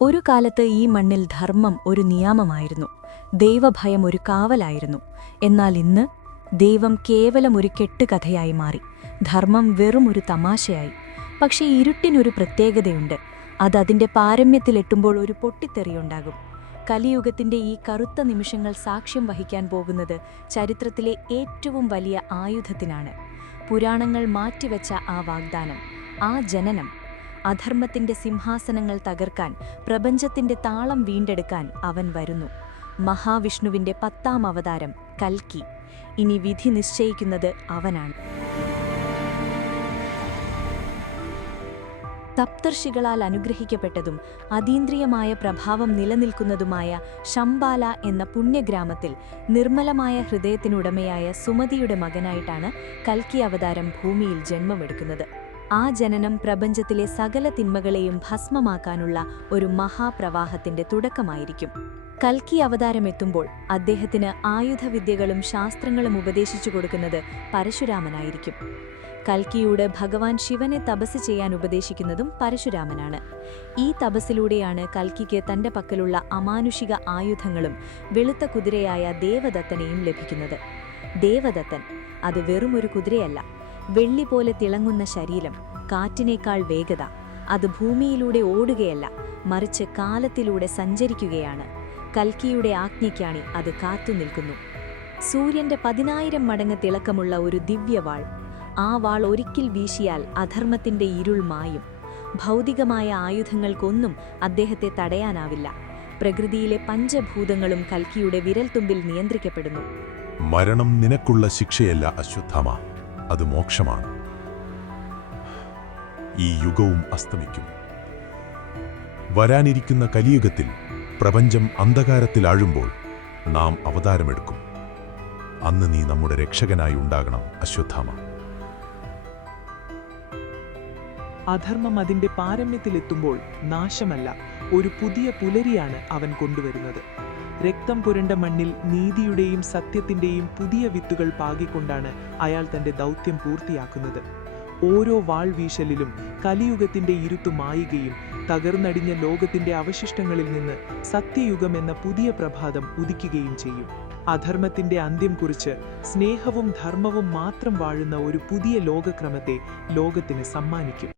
ഒരു കാലത്ത് ഈ മണ്ണിൽ ധർമ്മം ഒരു നിയമമായിരുന്നു. ദൈവഭയം ഒരു കാവലായിരുന്നു. എന്നാൽ ഇന്ന് ദൈവം കേവലം ഒരു കെട്ടുകഥയായി മാറി. ധർമ്മം വെറും ഒരു തമാശയായി. പക്ഷേ ഇരുട്ടിനൊരു പ്രത്യേകതയുണ്ട്. അത് അതിന്റെ പാരമ്യത്തിലെത്തുമ്പോൾ ഒരു പൊട്ടിത്തെറിയുണ്ടാകും. കലിയുഗത്തിന്റെ ഈ കറുത്ത നിമിഷങ്ങൾ സാക്ഷ്യം വഹിക്കാൻ പോകുന്നത് ചരിത്രത്തിലെ ഏറ്റവും വലിയ ആയുധത്തിനാണ്. പുരാണങ്ങൾ മാറ്റിവെച്ച ആ വാഗ്ദാനം ആ ജനനം അധർമ്മത്തിന്റെ സിംഹാസനങ്ങൾ തകർക്കാൻ പ്രപഞ്ചത്തിന്റെ താളം വീണ്ടെടുക്കാൻ അവൻ വരുന്നു. മഹാവിഷ്ണുവിന്റെ പത്താം അവതാരം കൽക്കി. ഇനി വിധി നിശ്ചയിക്കുന്നത് അവനാണ്. സപ്തർഷികളാൽ അനുഗ്രഹിക്കപ്പെട്ടതും അതീന്ദ്രിയമായ പ്രഭാവം നിലനിൽക്കുന്നതുമായ ശംബാല എന്ന പുണ്യഗ്രാമത്തിൽ നിർമ്മലമായ ഹൃദയത്തിനുടമയായ സുമതിയുടെ മകനായിട്ടാണ് കൽക്കി അവതാരം ഭൂമിയിൽ ജന്മമെടുക്കുന്നത്. ആ ജനനം പ്രപഞ്ചത്തിലെ സകല തിന്മകളെയും ഭസ്മമാക്കാനുള്ള ഒരു മഹാപ്രവാഹത്തിന്റെ തുടക്കമായിരിക്കും. കൽക്കി അവതാരമെത്തുമ്പോൾ അദ്ദേഹത്തിന് ആയുധവിദ്യകളും ശാസ്ത്രങ്ങളും ഉപദേശിച്ചു കൊടുക്കുന്നത് പരശുരാമനായിരിക്കും. കൽക്കിയോട് ഭഗവാൻ ശിവനെ തപസ് ചെയ്യാൻ ഉപദേശിക്കുന്നതും പരശുരാമനാണ്. ഈ തപസ്സിലൂടെയാണ് കൽക്കിക്ക് തന്റെ പക്കലുള്ള അമാനുഷിക ആയുധങ്ങളും വെളുത്ത കുതിരയായ ദേവദത്തനെയും ലഭിക്കുന്നത്. ദേവദത്തൻ അത് വെറുമൊരു കുതിരയല്ല വെള്ളി പോലെ തിളങ്ങുന്ന ശരീരം കാറ്റിനേക്കാൾ വേഗത അത് ഭൂമിയിലൂടെ ഓടുകയല്ല മറിച്ച് കാലത്തിലൂടെ സഞ്ചരിക്കുകയാണ്. കൽക്കിയുടെ ആജ്ഞയ്ക്കാണി അത് കാത്തുനിൽക്കുന്നു സൂര്യന്റെ പതിനായിരം മടങ്ങ് തിളക്കമുള്ള ഒരു ദിവ്യവാൾ ആ വാൾ ഒരിക്കൽ വീശിയാൽ അധർമ്മത്തിന്റെ ഇരുൾ മായും. ഭൗതികമായ ആയുധങ്ങൾക്കൊന്നും അദ്ദേഹത്തെ തടയാനാവില്ല. പ്രകൃതിയിലെ പഞ്ചഭൂതങ്ങളും കൽക്കിയുടെ വിരൽത്തുമ്പിൽ നിയന്ത്രിക്കപ്പെടുന്നു. മരണം നിനക്കുള്ള ശിക്ഷയല്ല അശ്വത്ഥമ. അത് മോക്ഷമാണ്. ഈ യുഗവും അസ്തമിക്കും. വരാനിരിക്കുന്ന കലിയുഗത്തിൽ പ്രപഞ്ചം അന്ധകാരത്തിലാഴുമ്പോൾ നാം അവതാരമെടുക്കും. അന്ന് നീ നമ്മുടെ രക്ഷകനായി ഉണ്ടാകണം അശ്വത്ഥാമ. അധർമ്മം അതിന്റെ പാരമ്യത്തിലെത്തുമ്പോൾ നാശമല്ല ഒരു പുതിയ പുലരിയാണ് അവൻ കൊണ്ടുവരുന്നത്. രക്തം പുരണ്ട മണ്ണിൽ നീതിയുടെയും സത്യത്തിന്റെയും പുതിയ വിത്തുകൾ പാകിക്കൊണ്ടാണ് അയാൾ തന്റെ ദൗത്യം പൂർത്തിയാക്കുന്നത്. ഓരോ വാൾ വീശലിലും കലിയുഗത്തിന്റെ ഇരുത്തു മായുകയും തകർന്നടിഞ്ഞ ലോകത്തിന്റെ അവശിഷ്ടങ്ങളിൽ നിന്ന് സത്യയുഗം എന്ന പുതിയ പ്രഭാതം ഉദിക്കുകയും ചെയ്യും. അധർമ്മത്തിന്റെ അന്ത്യം കുറിച്ച് സ്നേഹവും ധർമ്മവും മാത്രം വാഴുന്ന ഒരു പുതിയ ലോകക്രമത്തെ ലോകത്തിന് സമ്മാനിക്കും.